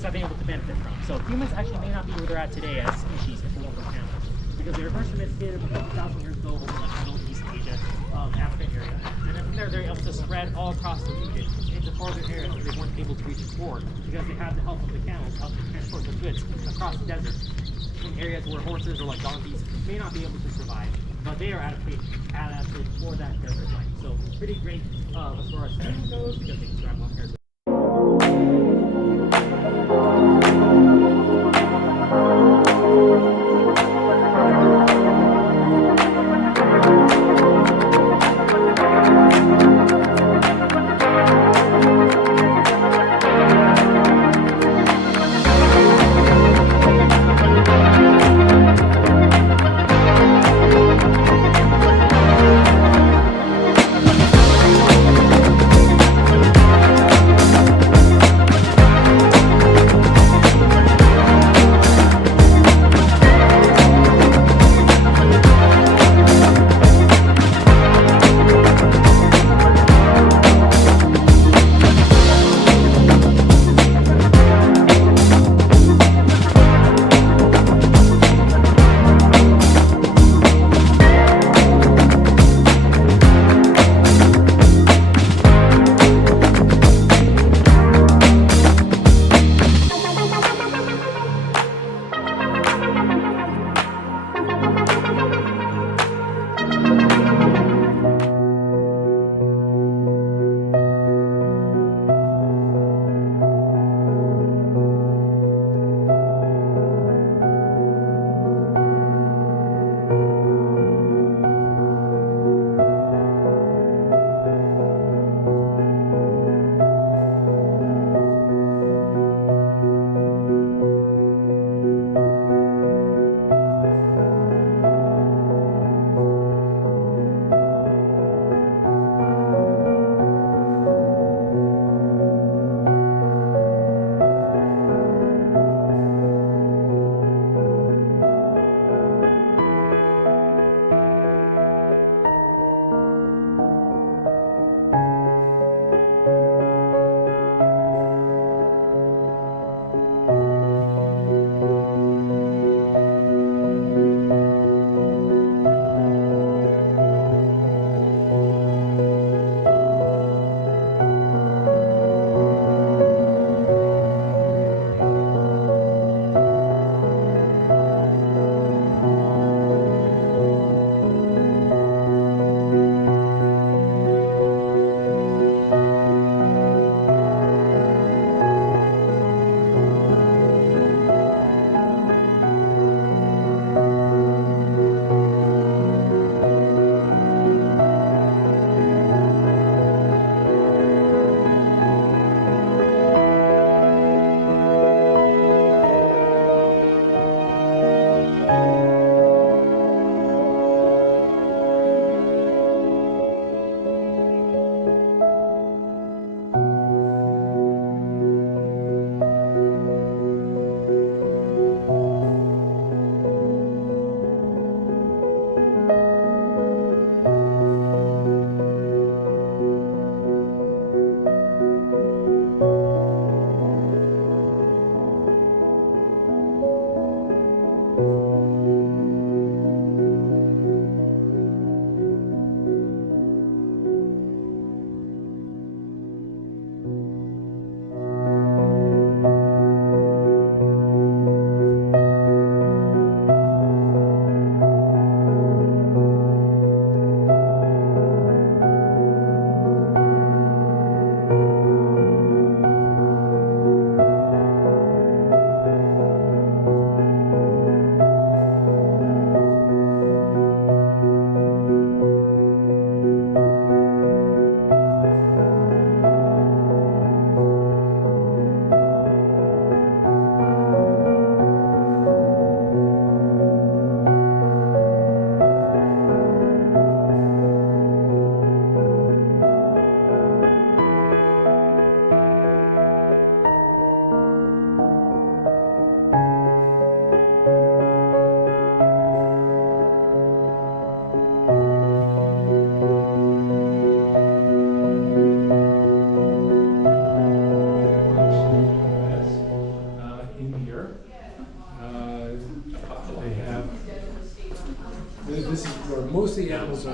humans have been able to benefit from. So humans actually may not be where they're at today as species if it weren't for camels, because they were first domesticated about 2,000 years ago over like Middle East, Asia, Africa area, and then from there they're able to spread all across the region into farther areas where they weren't able to reach before, because they have the help of the camels help to transport their goods across the desert in areas where horses or like donkeys may not be able to survive, but they are adapted for that desert life. So pretty great as far as camels goes, because they can travel on pairs.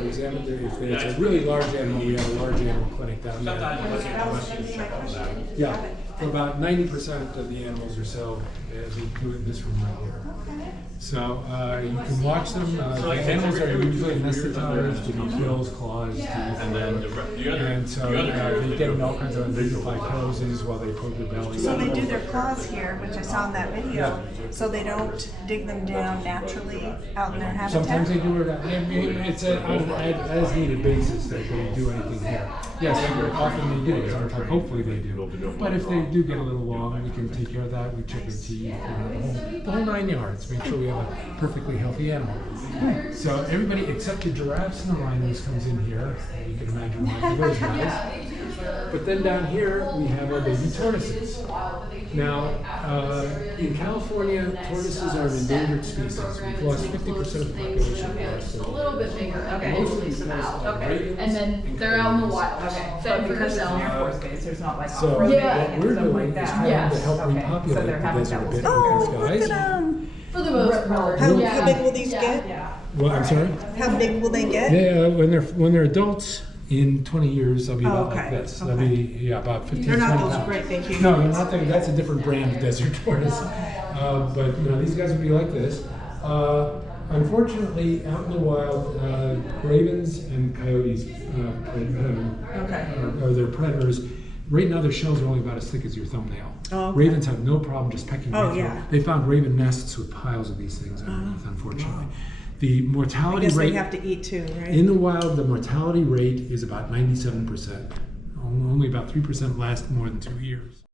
examine if it's a really large animal, we have a large animal clinic down there. That was gonna be my question. Yeah, for about 90% of the animals or so, they do it in this room right here. So you can watch them. The animals are usually anesthetized, to be quills, claws, teeth. And so they get in all kinds of undignified poses while they poke their belly. So they do their claws here, which I saw in that video, so they don't dig them down naturally out in their habitat? Sometimes they do it. It's on an as needed basis that they do anything here. Yes, often they do. Sometimes, hopefully they do. But if they do get a little long, we can take care of that. We check their teeth, the whole 9 yards. Make sure we have a perfectly healthy animal. So everybody except the giraffes and the rhinos comes in here. You can imagine why for those guys. But then down here we have our baby tortoises. Now, in California, tortoises are an endangered species. We've lost 50% of the population of A so little bit bigger, okay. mostly because of Okay, ravens and then they're out in the wild. Okay, Fed but for because it's an yourself. Air Force base, there's not like So off-road Yeah. and what we're stuff doing like is that. trying to Yes. help Okay, so repopulate they're the having desert a bit double with these Oh, look guys. at them. For the most part. How Yeah. big will these Yeah. get? Yeah. Well, I'm sorry? How big will they get? When they're adults, in 20 years they'll be about like Okay, this. They'll okay. be about 15. They're not 20 those pounds. great big huge No, they're ones. not. That's a different brand of desert tortoise. But no, these guys will be like this. Unfortunately, out in the wild, ravens and coyotes are their predators. Right now, their shells are only about as thick as your thumbnail. Oh, okay. Ravens have no problem just pecking right through. yeah. They found raven nests with piles of these things underneath, unfortunately. The I mortality guess they rate have to eat too, right? in the wild, the mortality rate is about 97%. Only about 3% last more than 2 years.